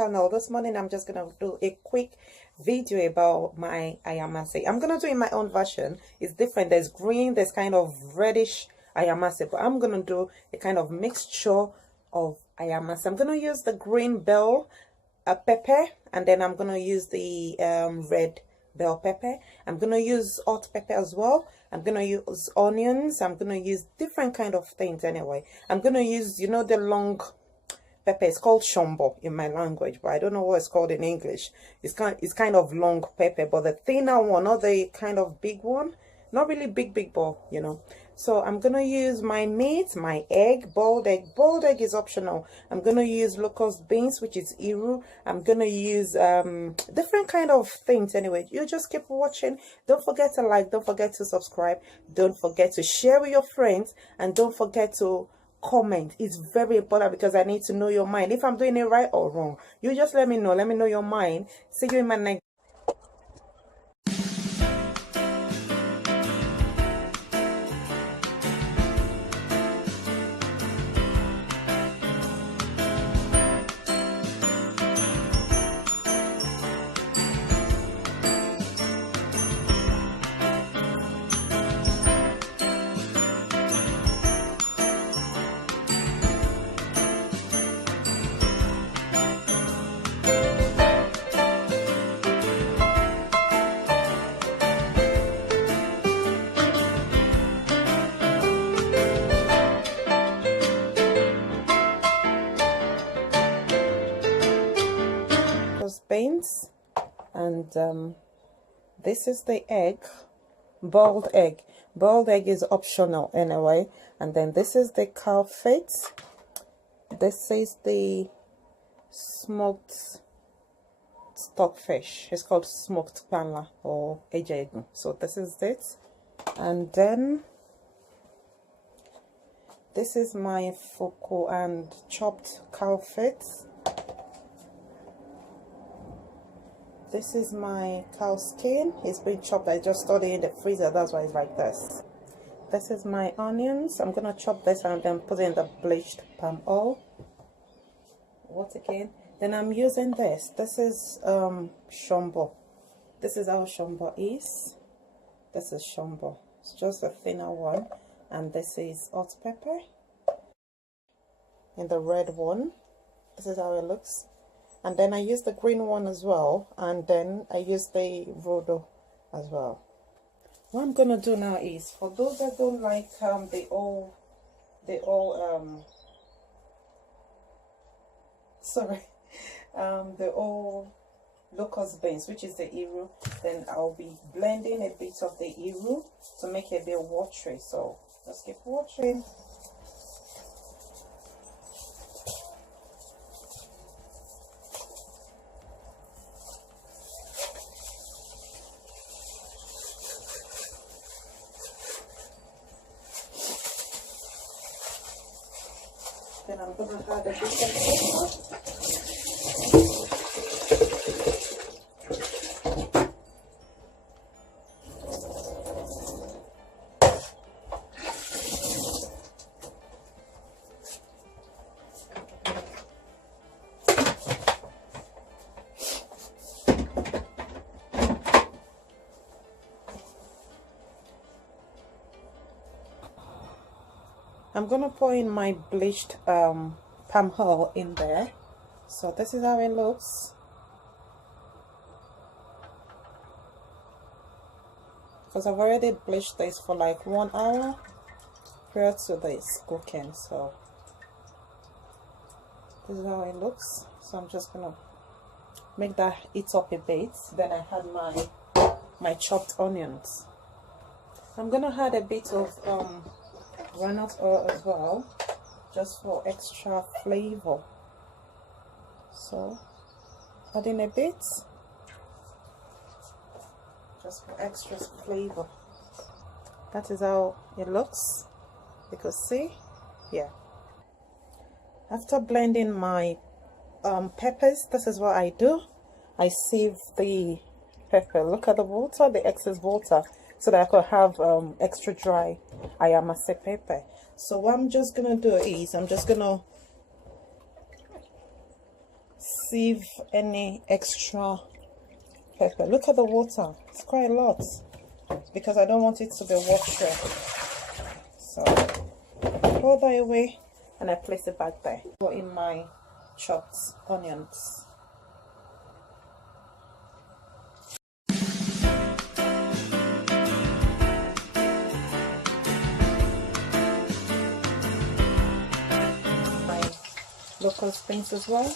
channel. This morning I'm just gonna do a quick video about my AYAMASE. I'm gonna do it in my own version. It's different. There's green, there's kind of reddish AYAMASE, but I'm gonna do a kind of mixture of AYAMASE. I'm gonna use the green bell pepper, and then I'm gonna use the red bell pepper. I'm gonna use hot pepper as well. I'm gonna use onions. I'm gonna use different kind of things. Anyway, I'm gonna use, you know, the long pepper. It's called SHOMBO in my language, but I don't know what it's called in English. It's kind of long pepper, but the thinner one, not the kind of big one. Not really big, but you know. So I'm gonna use my meat, my egg, boiled egg. Boiled egg is optional. I'm gonna use locust beans, which is iru. I'm gonna use different kind of things. Anyway, you just keep watching. Don't forget to like, don't forget to subscribe, don't forget to share with your friends, and don't forget to comment. It's very important because I need to know your mind. If I'm doing it right or wrong, you just let me know. Let me know your mind. See you in my next. Beans, and this is the egg, boiled egg. Boiled egg is optional anyway. And then this is the cow feet. This is the smoked stockfish. It's called smoked panla or ejegun. So this is it. And then this is my fuku and chopped cow feet. This is my cow skin. It's been chopped. I just stored it in the freezer. That's why it's like this. This is my onions. I'm gonna chop this and then put it in the bleached palm oil. What again? Then I'm using this. This is SHOMBO. This is how SHOMBO is. This is SHOMBO. It's just a thinner one. And this is hot pepper. And the red one. This is how it looks. And then I use the green one as well, and then I use the rodo as well. What I'm gonna do now is, for those that don't like the old locust beans, which is the iru, then I'll be blending a bit of the iru to make it a bit watery. So just keep watching. Then I'm going to add a bit of pepper. I'm gonna pour in my bleached palm oil in there. So this is how it looks. Because I've already bleached this for like 1 hour prior to this cooking. So this is how it looks. So I'm just gonna make that heat up a bit. Then I had my chopped onions. I'm gonna add a bit of granite oil as well, just for extra flavor. So adding a bit, just for extra flavor. That is how it looks. You can see, yeah. After blending my peppers, this is what I do. I sieve the pepper. Look at the water, the excess water, so that I could have extra dry AYAMASE pepper. So what I'm just gonna do is I'm just gonna sieve any extra pepper. Look at the water, it's quite a lot because I don't want it to be watery. So pour that away and I place it back there. Put in my chopped onions. My local things as well.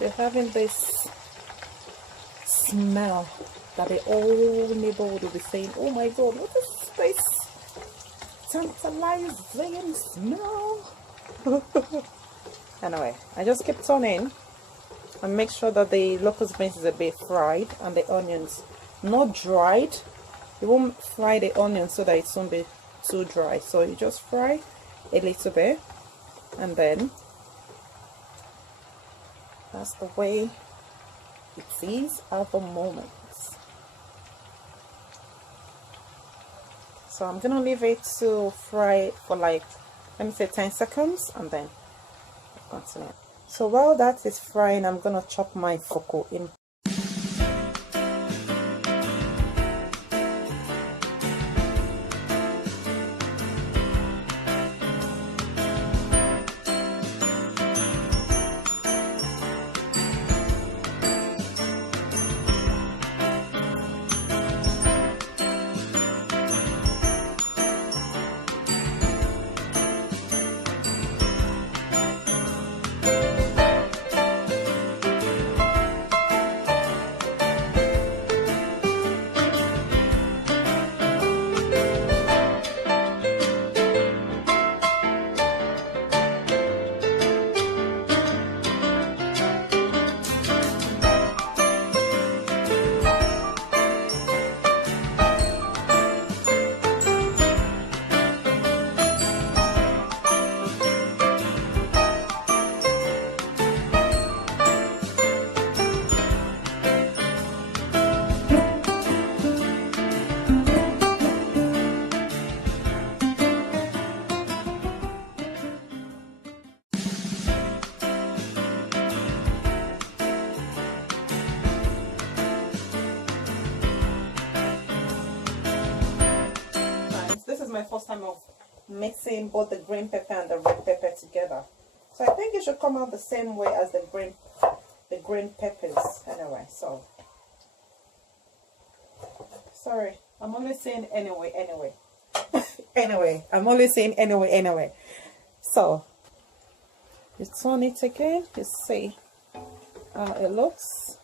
They're having this smell that the whole neighborhood will be saying, oh my god, what is this tantalizing smell? Anyway, I just keep turning and make sure that the locust beans is a bit fried and the onions not dried. You won't fry the onions so that it won't be too dry, so you just fry a little bit and then that's the way it is at the moment. So I'm gonna leave it to fry for like, let me say 10 seconds and then continue. So while that is frying, I'm gonna chop my fufu in. My first time of mixing both the green pepper and the red pepper together, so I think it should come out the same way as the green peppers anyway. So sorry, I'm only saying anyway anyway, I'm only saying anyway. So you turn it again, you see how it looks.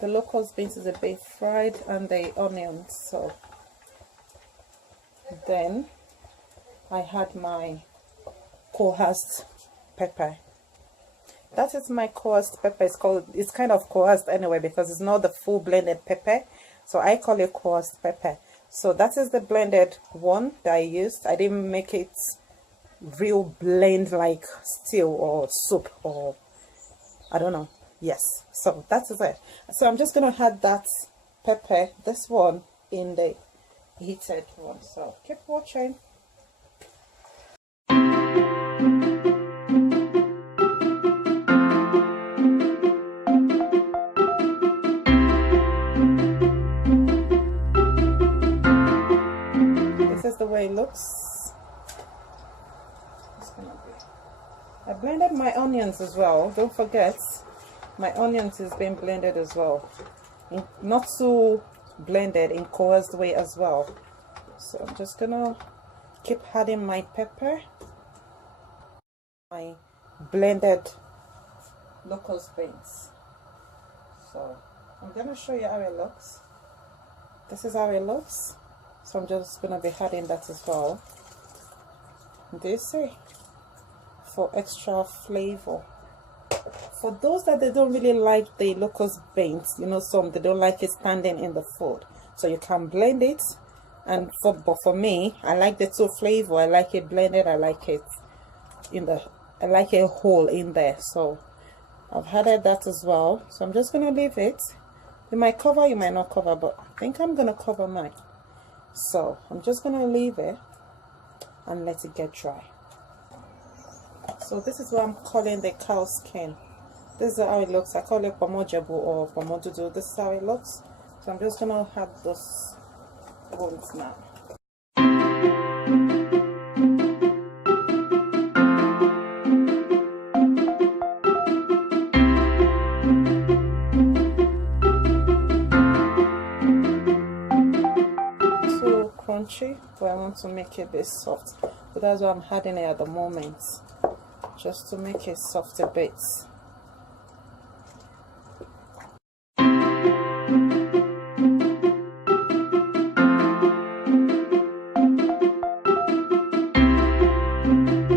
The locust beans is a bit fried and the onions, so then I had my coarse pepper. That is my coarse pepper. It's kind of coarse anyway because it's not the full blended pepper, so I call it coarse pepper. So that is the blended one that I used. I didn't make it real blend like stew or soup or I don't know. Yes, so that is it. So I'm just gonna add that pepper, this one, in the heated one, so keep watching. This is the way it looks. It's gonna be. I blended my onions as well, don't forget my onions is being blended as well, not too blended, in coarse way as well. So I'm just gonna keep adding my pepper, my blended locust beans. So I'm gonna show you how it looks. This is how it looks. So I'm just gonna be adding that as well. Do you see? for extra flavor. For those that they don't really like the locust beans, you know, some they don't like it standing in the food, so you can blend it. And for me, I like the two flavor. I like it blended. I like it I like it whole in there. So I've added that as well. So I'm just gonna leave it. You might cover, you might not cover, but I think I'm gonna cover mine. So I'm just gonna leave it and let it get dry. So this is what I'm calling the cow skin. This is how it looks. I call it pomojabu or pomodudu. This is how it looks. So I'm just gonna add those bones now. So crunchy, but I want to make it a bit soft. So that's why I'm adding it at the moment, just to make it soft a bit.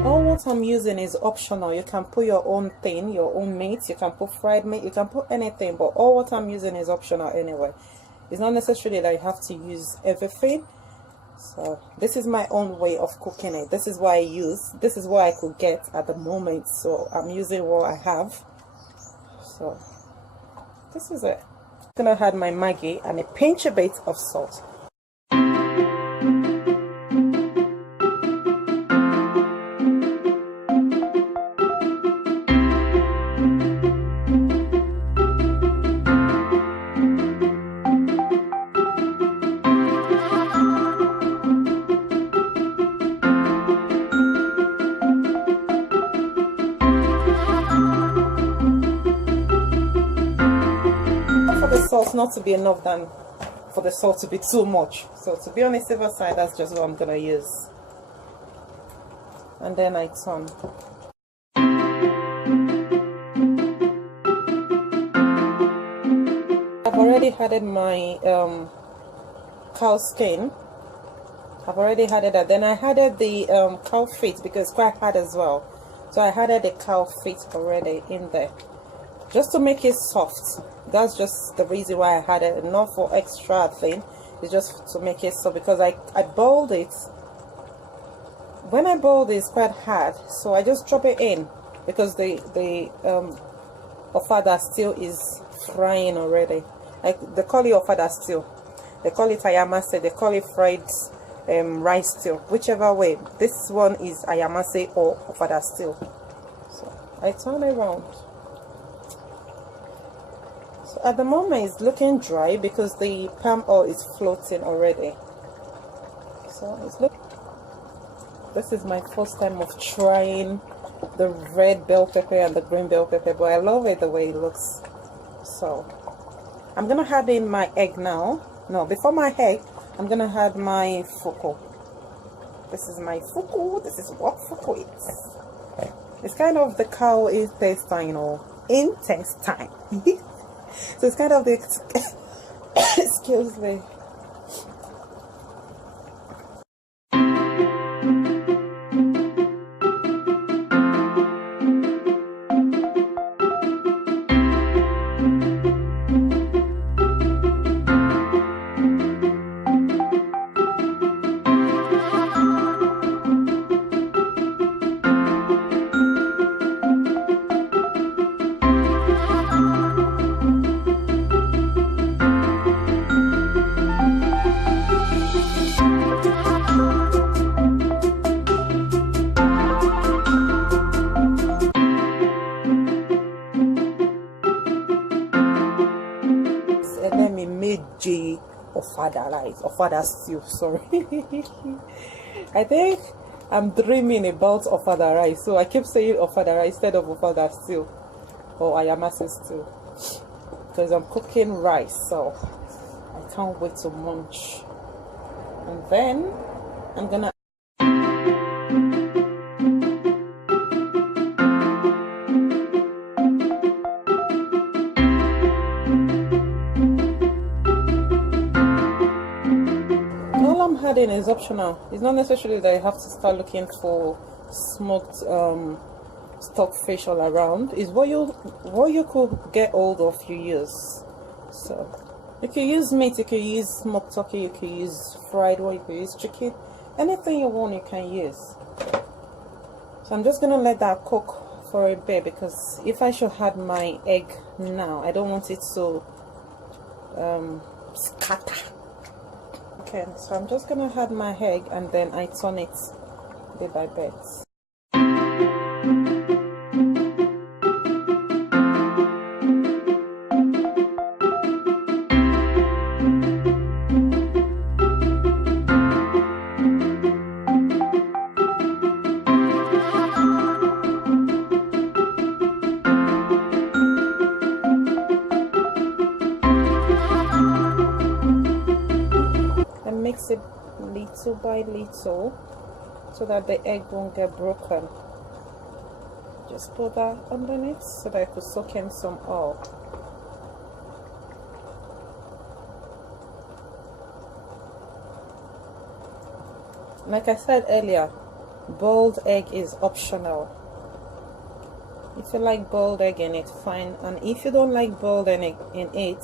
All what I'm using is optional. You can put your own thing, your own meat. You can put fried meat. You can put anything, but all what I'm using is optional anyway. It's not necessarily that you have to use everything. So this is my own way of cooking it. This is what I use. This is what I could get at the moment. So I'm using what I have. So this is it. I'm gonna add my Maggi and a pinch a bit of salt. Salt not to be enough than for the salt to be too much. So to be on the safer side, that's just what I'm gonna use. And then I turn. I've already added my cow skin. I've already added that. Then I added the cow feet because it's quite hard as well. So I added the cow feet already in there, just to make it soft. That's just the reason why I had it, not for extra thing. It's just to make it soft because I boiled it. When I boiled it, it's quite hard, so I just drop it in because the OFADA still is frying already. Like they call it OFADA still, they call it AYAMASE, they call it fried rice still, whichever way. This one is AYAMASE or OFADA still. So I turn it around. So at the moment it's looking dry because the palm oil is floating already. So it's this is my first time of trying the red bell pepper and the green bell pepper, but I love it the way it looks. So I'm gonna add in my egg now. No, before my egg, I'm gonna add my fuku. This is my fuku. This is what fuku is. It's kind of the cow intestine or intestine. So it's kind of the excuse me. OFADA rice, OFADA stew, sorry. I think I'm dreaming about OFADA rice, so I keep saying OFADA rice instead of OFADA stew or AYAMASE stew because I'm cooking rice, so I can't wait to munch. And then I'm gonna adding is optional. It's not necessarily that you have to start looking for smoked stockfish all around. Is what you could get hold of, you use. So you can use meat, you can use smoked turkey, you can use fried one, you can use chicken, anything you want you can use. So I'm just gonna let that cook for a bit, because if I should add my egg now, I don't want it to scatter. Okay, so I'm just gonna add my egg and then I turn it bit by bit. Mix it little by little so that the egg won't get broken. Just put that underneath so that I could soak in some oil. Like I said earlier, boiled egg is optional. If you like boiled egg in it, fine. And if you don't like boiled egg in it,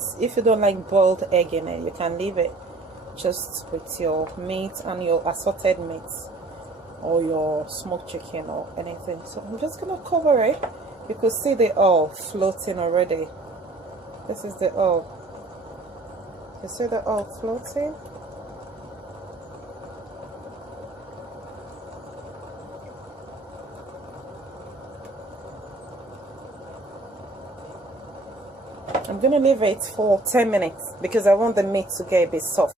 you can leave it just with your meat and your assorted meats or your smoked chicken or anything. So I'm just gonna cover it. You could see the oil floating already. This is the oil. You see the oil floating? I'm gonna leave it for 10 minutes because I want the meat to get a bit soft.